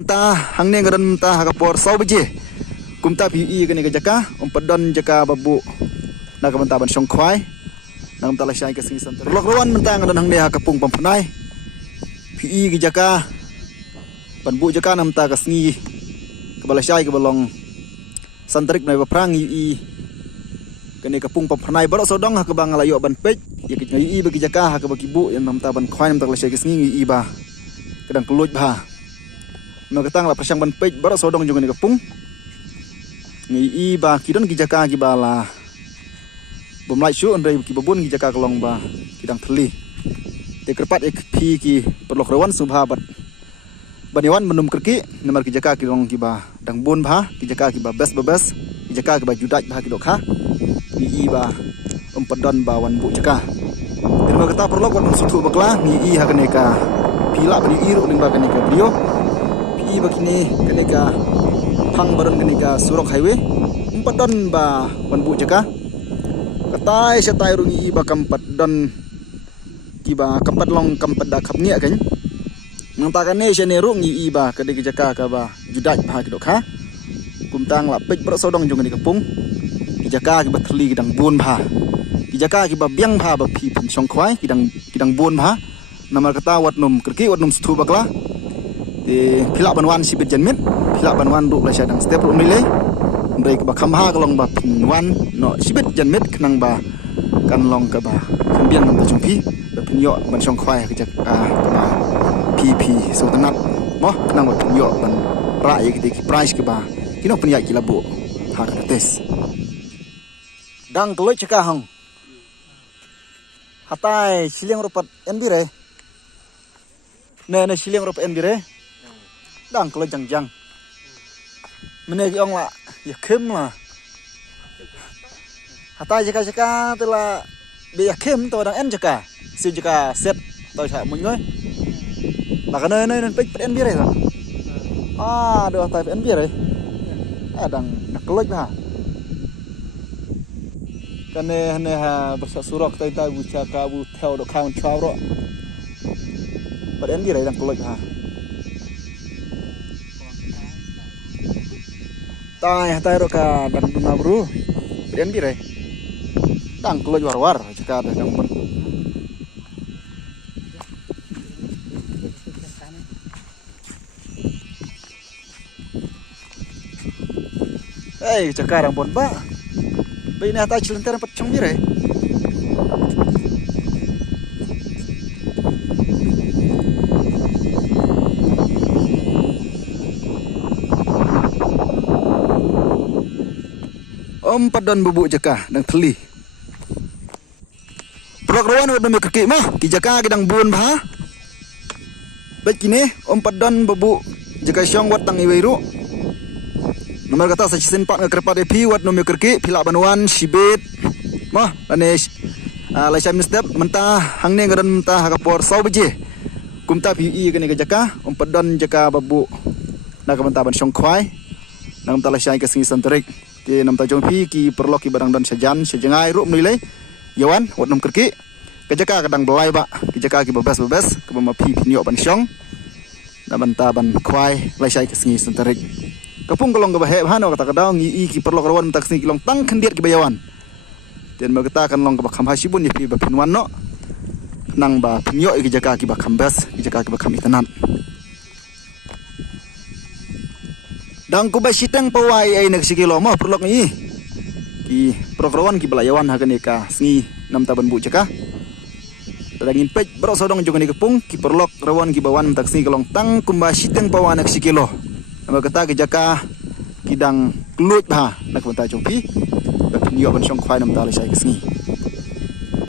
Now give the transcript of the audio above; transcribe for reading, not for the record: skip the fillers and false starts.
Mentah hang ne ngaran mentah kapor sau beje kumta pi ke ne jaka umpadon jaka babu na ka mentah ban syong khwai na mentah la syai ke singi santar lok rowan mentah ngaran hang ne kapung pampanai pi ke jaka ban bu jaka na mentah ka singi ke bala syai ke balong santarik nai baprang i ke ne kapung pampanai barok sodong ha ke bang layo ban pej ya ke i bagi jaka ha ke bagi bu yang mentah ban khwai mentah la syai ke singi i ba kadang keluj ba Nagkatang la prasyang ban pej baru sodong juga ni kapung ngi ba kidon ki jaka ki bala bomlai syu andai ki babun ki jaka kelong ba kidang theli te kerpat ek phi ki perlok rawan subha bat baniwan menum kerki nomor ki jaka ki long ki ba dang bun ba ki jaka ki ba bes ki jaka ki ba judaj ba ki dokha ngi ba umpadon ba wan bu jaka terima kata perlok wan sutu bakla ngi ha kaneka pila bani iru ning ba kaneka brio begini kenika pang baron kenika surok highway empadon ba wanbu jaka katai setai rungi ba kampat don kiba kampat long kampat da kapnia kan mangtakane sene rungi ba kenika jaka ka ba judaj ba kidok ha kumtang la pej bro sodong jong ni kapung jaka ki ba thli kidang bun ba jaka ki ba biang ba ba phi pun song khwai kidang bun ba namar kata wat num kerki wat num stu bakla di pilak banwan sibit janmit pilak banwan ru la syadang step ru nilai ndai ka ba khamha kalong ba pinwan no sibit janmit kenang ba kan long ka ba kambian nam ta jumpi ba pinyo ban syong khwai ka jak ka ba pp so tanat mo kenang ba pinyo ban ra ye ki price ka ba kino punya ki labu ha ka tes dang kloi chaka hang hatai siling rupat enbire ne siling rupat enbire đang có lần chẳng mình này ông là ya kem mà hatai jaka tức là bị ya kem tôi đang ăn jaka xin jaka set tôi chạy mình thôi là cái nơi nên pick ăn bia này rồi được tại ăn bia đấy đang có lần hả cái này ha bớt surok tay bu jaka bu theo được khang chao rồi bắt ăn bia đấy đang có lần hả tai roka dan duna bro dan dire dang keluar war jika ada yang pun jaka orang pun ba bini hatai cilenter pat chung dire padon bubuk jaka dang theli prok rawan wadam keki mah ki jaka kidang bun ba bet kini padon bubuk jaka syong wat tang iweiru nomor kata sa sin pat ngakerpat epi wat nomor keki pila banwan sibet mah lanes la syam step mentah hang ne ngaran mentah kapor sau beje kumta pi ke ne jaka padon jaka bubuk na ka mentah ban syong khwai nam ta la syai ke singi santarik ki nam ta jong pi ki perlok ki barang dan sejan sejengai ru nilai yawan wat nam kerki ke jaka kadang belai ba ki jaka ki bebas ke ma pi pinyo ban syong na ban ta ban khwai lai sai ke singi santarik kapung kalong ke bahe hano kata kadang ngi ki perlok rawan tak singi kilong tang khendiat ki bayawan den ma kata kan long ke bakham hasibun ni pi ba pinwan no nang ba pinyo ki jaka ki ba khambas ki jaka ki ba kham itanan dang ku ba sitang pawai ai nak sikilo mo perlok ni ki prograwan ki belayawan ha ka singi nam taban bu jaka dagin pej bro sodong juga ni kepung ki perlok rawan ki bawan tak singi kalong tang kumba sitang pawan nak sikilo nama kata ki jaka kidang kelut ba nak bonta jompi ba pinyo ban syong khwai nam ta la sai ka singi